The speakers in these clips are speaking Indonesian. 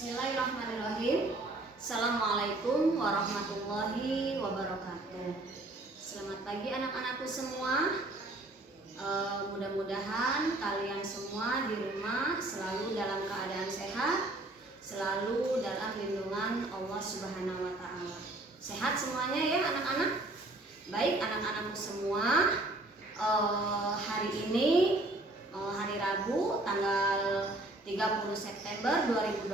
Bismillahirrahmanirrahim. Assalamualaikum warahmatullahi wabarakatuh. Selamat pagi anak-anakku semua. Mudah-mudahan kalian semua di rumah selalu dalam keadaan sehat, selalu dalam lindungan Allah Subhanahu wa Ta'ala. Sehat semuanya ya anak-anak. Baik anak-anakku semua, hari ini hari Rabu tanggal 30 September 2020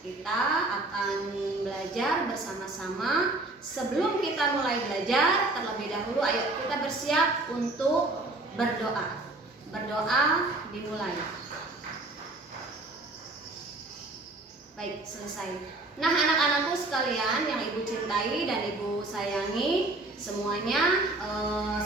kita akan belajar bersama-sama. Sebelum kita mulai belajar, terlebih dahulu ayo kita bersiap untuk berdoa. Berdoa dimulai. Baik, selesai. Nah, anak-anakku sekalian yang ibu cintai dan ibu sayangi semuanya,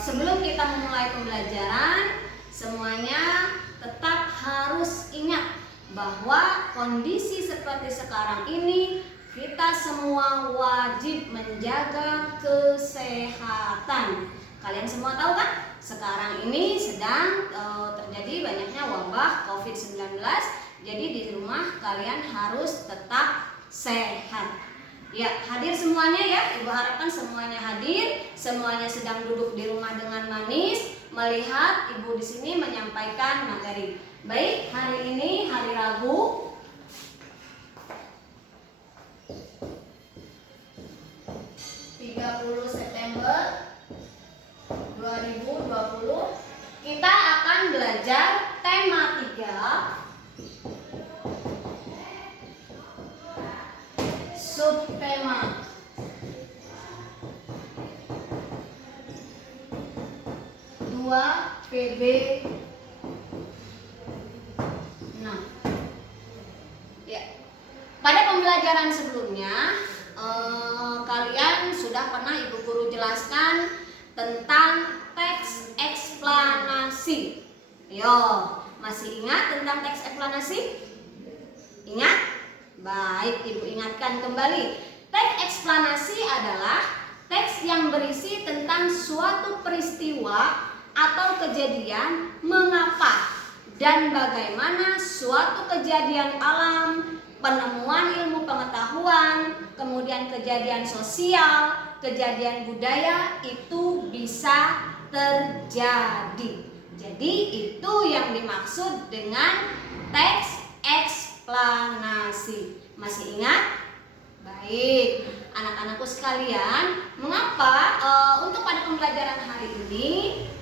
sebelum kita memulai pembelajaran, semuanya tetap harus ingat bahwa kondisi seperti sekarang ini kita semua wajib menjaga kesehatan. Kalian semua tahu kan? Sekarang ini sedang terjadi banyaknya wabah COVID-19. Jadi di rumah kalian harus tetap sehat. Ya, hadir semuanya ya. Ibu harapkan semuanya hadir, semuanya sedang duduk di rumah dengan manis, melihat ibu di sini menyampaikan materi. Baik, hari ini hari Rabu. September 2020 kita akan belajar tema 3 subtema. PB 6. Ya. Pada pembelajaran sebelumnya kalian sudah pernah ibu guru jelaskan tentang teks eksplanasi. Yo, masih ingat tentang teks eksplanasi? Ingat? Baik, ibu ingatkan kembali. Teks eksplanasi adalah teks yang berisi tentang suatu peristiwa atau kejadian, mengapa dan bagaimana suatu kejadian alam, penemuan ilmu pengetahuan, kemudian kejadian sosial, kejadian budaya itu bisa terjadi. Jadi itu yang dimaksud dengan teks eksplanasi. Masih ingat? Baik, anak-anakku sekalian, mengapa untuk pada pembelajaran hari ini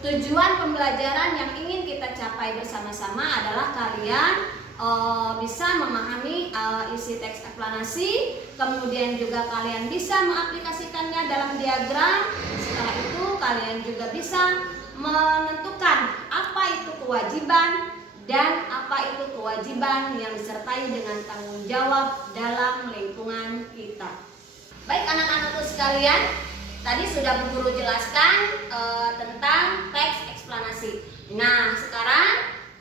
tujuan pembelajaran yang ingin kita capai bersama-sama adalah kalian bisa memahami isi teks eksplanasi, kemudian juga kalian bisa mengaplikasikannya dalam diagram. Setelah itu kalian juga bisa menentukan apa itu kewajiban dan apa itu kewajiban yang disertai dengan tanggung jawab dalam lingkungan kita. Baik anak-anakku sekalian, tadi sudah Bu Guru jelaskan tentang teks eksplanasi. Nah, sekarang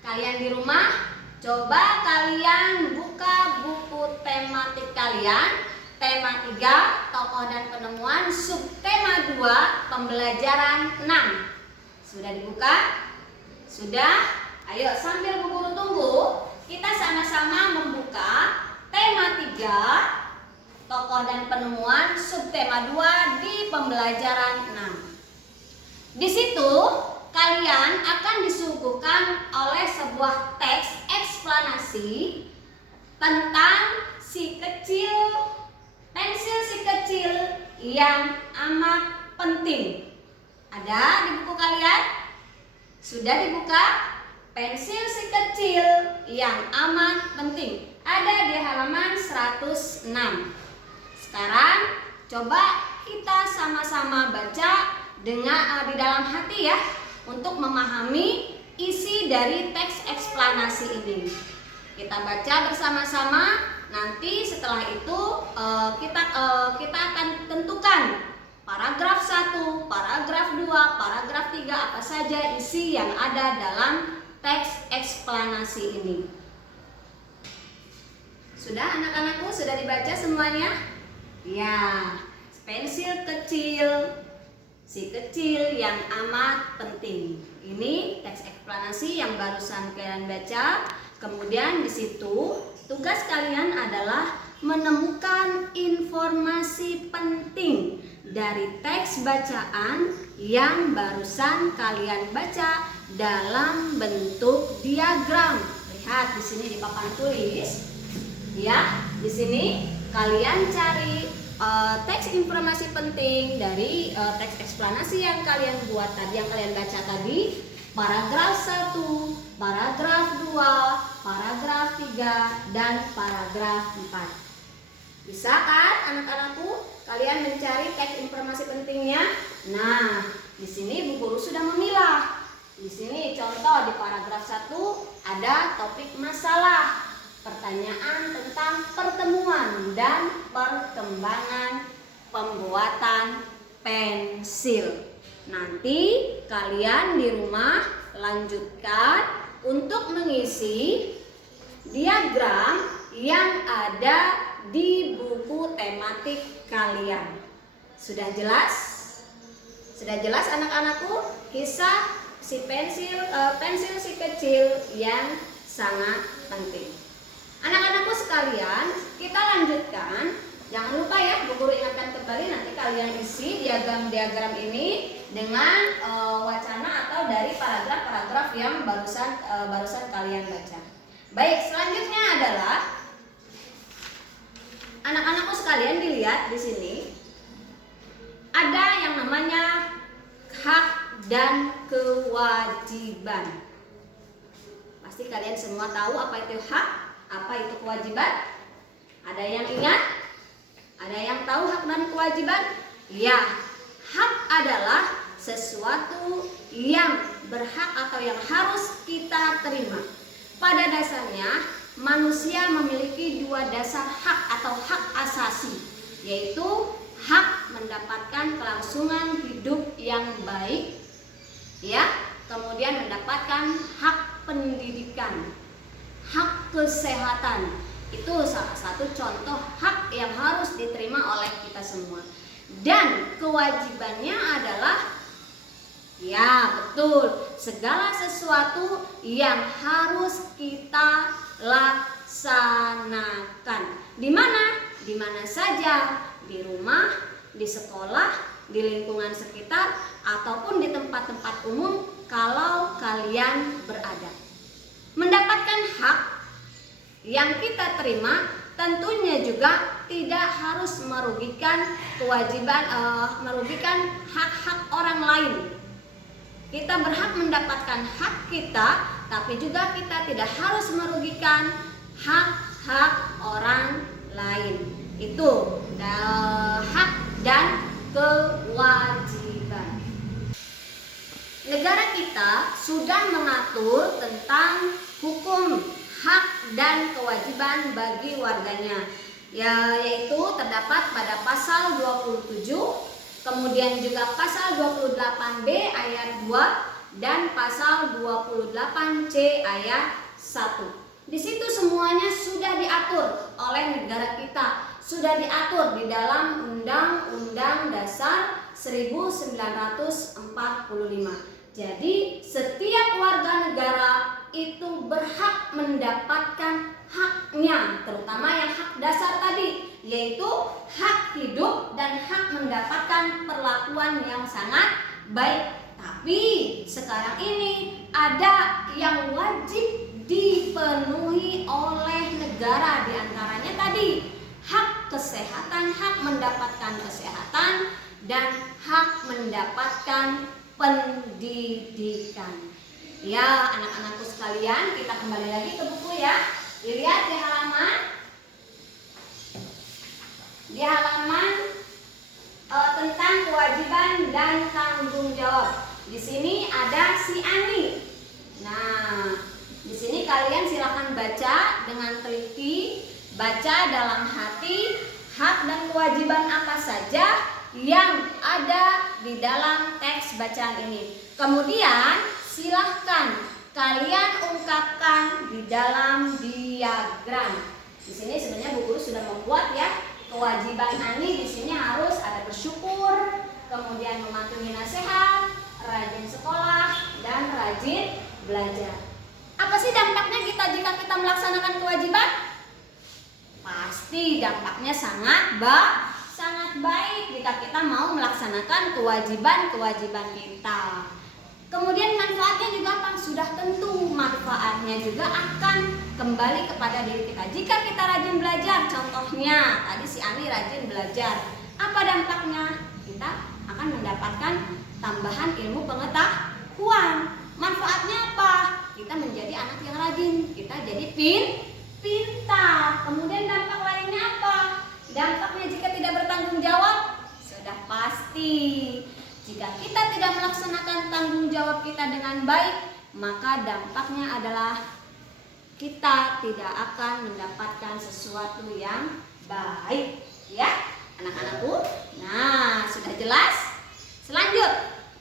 kalian di rumah coba kalian buka buku tematik kalian, tema 3, tokoh dan penemuan, subtema 2, pembelajaran 6. Sudah dibuka? Sudah? Ayo sambil Bu Guru tunggu, kita sama-sama membuka tema 3, tokoh dan penemuan, subtema 2 di pembelajaran 6. Di situ kalian akan disuguhkan oleh sebuah teks eksplanasi tentang si kecil, pensil si kecil yang amat penting. Ada di buku kalian? Sudah dibuka? Pensil si kecil yang amat penting. Ada di halaman 106. Sekarang coba kita sama-sama baca dengan di dalam hati ya, untuk memahami isi dari teks eksplanasi ini. Kita baca bersama-sama. Nanti setelah itu kita akan tentukan paragraf 1, paragraf 2, paragraf 3, apa saja isi yang ada dalam teks eksplanasi ini. Sudah anak-anakku, sudah dibaca semuanya? Ya, pensil kecil, si kecil yang amat penting. Ini teks eksplanasi yang barusan kalian baca. Kemudian di situ tugas kalian adalah menemukan informasi penting dari teks bacaan yang barusan kalian baca dalam bentuk diagram. Lihat di sini di papan tulis. Ya, di sini kalian cari teks informasi penting dari teks eksplanasi yang kalian buat tadi, yang kalian baca tadi, paragraf 1, paragraf 2, paragraf 3, dan paragraf 4. Bisa kan anak-anakku kalian mencari teks informasi pentingnya? Nah, di sini Bu Guru sudah memilah. Di sini contoh di paragraf 1 ada topik masalah, pertanyaan tentang pertemuan dan perkembangan pembuatan pensil. Nanti kalian di rumah lanjutkan untuk mengisi diagram yang ada di buku tematik kalian. Sudah jelas? Sudah jelas anak-anakku kisah si pensil si kecil yang sangat penting. Anak-anakku sekalian, kita lanjutkan. Jangan lupa ya, Bu Guru ingatkan kembali, nanti kalian isi diagram-diagram ini dengan wacana atau dari paragraf-paragraf yang barusan kalian baca. Baik, selanjutnya adalah anak-anakku sekalian, dilihat di sini ada yang namanya hak dan kewajiban. Pasti kalian semua tahu apa itu hak, apa itu kewajiban. Ada yang ingat? Ada yang tahu hak dan kewajiban? Ya, hak adalah sesuatu yang berhak atau yang harus kita terima. Pada dasarnya manusia memiliki dua dasar hak atau hak asasi, yaitu hak mendapatkan kelangsungan hidup yang baik, ya, kemudian mendapatkan hak pendidikan, hak kesehatan. Itu salah satu contoh hak yang harus diterima oleh kita semua. Dan kewajibannya adalah, ya betul, segala sesuatu yang harus kita laksanakan. Di mana? Di mana saja, di rumah, di sekolah, di lingkungan sekitar, ataupun di tempat-tempat umum kalau kalian berada. Mendapatkan hak yang kita terima tentunya juga tidak harus merugikan kewajiban, merugikan hak-hak orang lain. Kita berhak mendapatkan hak kita, tapi juga kita tidak harus merugikan hak-hak orang lain. Itu hak dan kewajiban. Negara kita sudah mengatur tentang hukum hak dan kewajiban bagi warganya, yaitu terdapat pada pasal 27, kemudian juga pasal 28B ayat 2 dan pasal 28C ayat 1. Di situ semuanya sudah diatur oleh negara kita, sudah diatur di dalam Undang-Undang Dasar 1945. Jadi setiap warga negara itu berhak mendapatkan haknya, terutama yang hak dasar tadi, yaitu hak hidup dan hak mendapatkan perlakuan yang sangat baik. Tapi sekarang ini ada yang wajib dipenuhi oleh negara, diantaranya tadi hak kesehatan, hak mendapatkan kesehatan, dan hak mendapatkan pendidikan. Ya, anak-anakku sekalian, kita kembali lagi ke buku ya. Dilihat di halaman tentang kewajiban dan tanggung jawab. Di sini ada si Ani. Nah, di sini kalian silakan baca dengan teliti, baca dalam hati hak dan kewajiban apa saja yang ada di dalam teks bacaan ini. Kemudian silahkan kalian ungkapkan di dalam diagram. Di sini sebenarnya Bu Guru sudah membuat ya. Kewajiban Ani di sini harus ada bersyukur, kemudian mematuhi nasihat, rajin sekolah, dan rajin belajar. Apa sih dampaknya jika kita melaksanakan kewajiban? pasti dampaknya sangat baik jika kita mau melaksanakan kewajiban-kewajiban kita. Kemudian manfaatnya juga apa? Sudah tentu manfaatnya juga akan kembali kepada diri kita. Jika kita rajin belajar, contohnya tadi si Ani rajin belajar, apa dampaknya? Kita akan mendapatkan tambahan ilmu pengetahuan. Manfaatnya apa? Kita menjadi anak yang rajin, kita jadi pintar. Kemudian dampak lainnya apa? Dampaknya jika tidak bertanggung jawab, sudah pasti. Jika kita tidak melaksanakan tanggung jawab kita dengan baik, maka dampaknya adalah kita tidak akan mendapatkan sesuatu yang baik. Ya, anak-anakku. Nah, sudah jelas?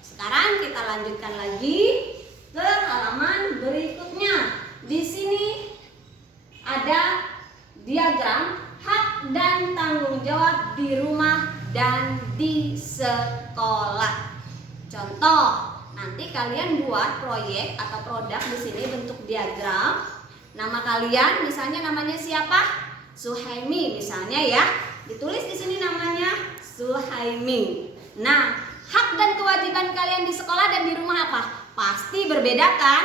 Sekarang kita lanjutkan lagi ke halaman berikutnya. Di sini ada diagram hak dan tanggung jawab di rumah dan di sekolah. Contoh, nanti kalian buat proyek atau produk di sini bentuk diagram. Nama kalian misalnya namanya siapa? Suhaimi misalnya ya. Ditulis di sini namanya Suhaimi. Nah, hak dan kewajiban kalian di sekolah dan di rumah apa? Pasti berbeda kan?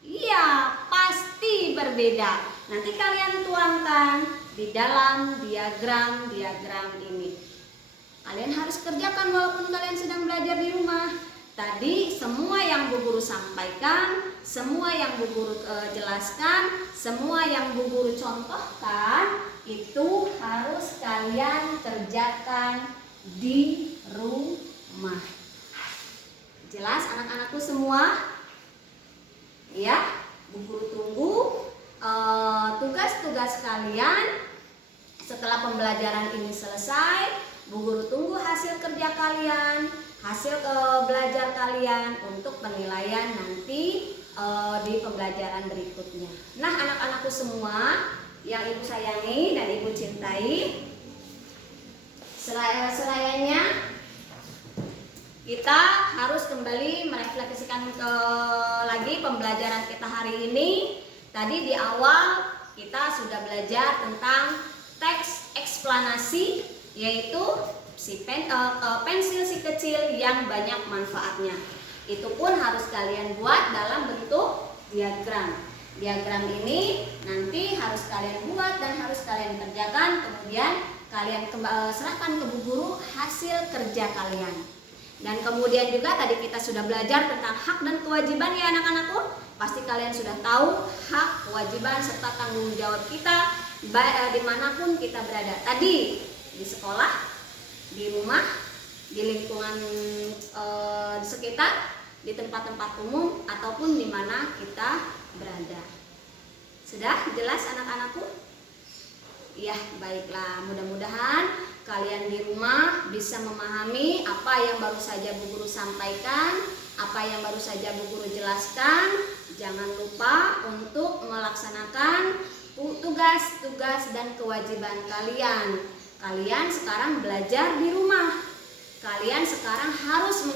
Iya, pasti berbeda. Nanti kalian tuangkan di dalam diagram ini. Kalian harus kerjakan walaupun kalian sedang belajar di rumah. Tadi semua yang Bu Guru sampaikan, semua yang Bu Guru jelaskan, semua yang Bu Guru contohkan, itu harus kalian kerjakan di rumah. Jelas anak-anakku semua? Ya, Bu Guru tunggu tugas-tugas kalian. Setelah pembelajaran ini selesai, Bu Guru tunggu hasil kerja kalian, hasil belajar kalian untuk penilaian nanti di pembelajaran berikutnya. Nah, anak-anakku semua yang Ibu sayangi dan Ibu cintai, selayanya kita harus kembali merefleksikan lagi pembelajaran kita hari ini. Tadi di awal kita sudah belajar tentang teks eksplanasi, yaitu pensil si kecil yang banyak manfaatnya. Itu pun harus kalian buat dalam bentuk diagram. Diagram ini nanti harus kalian buat dan harus kalian kerjakan. Kemudian kalian serahkan ke Bu Guru hasil kerja kalian. Dan kemudian juga tadi kita sudah belajar tentang hak dan kewajiban ya anak-anakku. Pasti kalian sudah tahu hak, kewajiban, serta tanggung jawab kita dimanapun kita berada. Tadi di sekolah, di rumah, di lingkungan sekitar, di tempat-tempat umum, ataupun di mana kita berada. Sudah jelas anak-anakku? Ya, baiklah. Mudah-mudahan kalian di rumah bisa memahami apa yang baru saja Bu Guru sampaikan, apa yang baru saja Bu Guru jelaskan. Jangan lupa untuk melaksanakan tugas-tugas dan kewajiban kalian. Kalian sekarang belajar di rumah. Kalian sekarang harus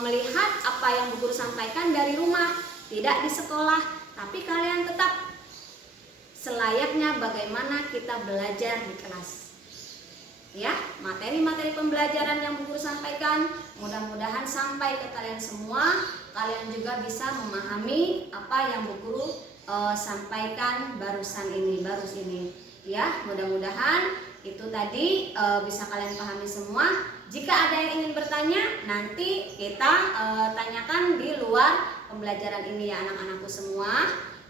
melihat apa yang Bu Guru sampaikan dari rumah, tidak di sekolah. Tapi kalian tetap selayaknya bagaimana kita belajar di kelas. Ya, materi-materi pembelajaran yang Bu Guru sampaikan mudah-mudahan sampai ke kalian semua. Kalian juga bisa memahami apa yang Bu Guru sampaikan barusan ini. Ya, mudah-mudahan itu tadi bisa kalian pahami semua. Jika ada yang ingin bertanya, nanti kita tanyakan di luar pembelajaran ini ya anak-anakku semua.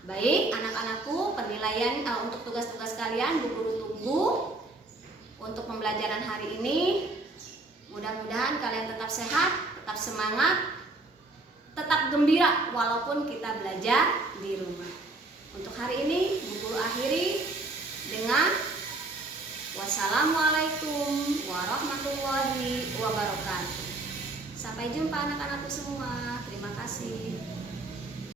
Baik, anak-anakku, penilaian untuk tugas-tugas kalian Bu Guru tunggu untuk pembelajaran hari ini. Mudah-mudahan kalian tetap sehat, tetap semangat, tetap gembira walaupun kita belajar di rumah. Untuk hari ini Bu Guru akhiri dengan wassalamualaikum warahmatullahi wabarakatuh. Sampai jumpa anak-anakku semua. Terima kasih.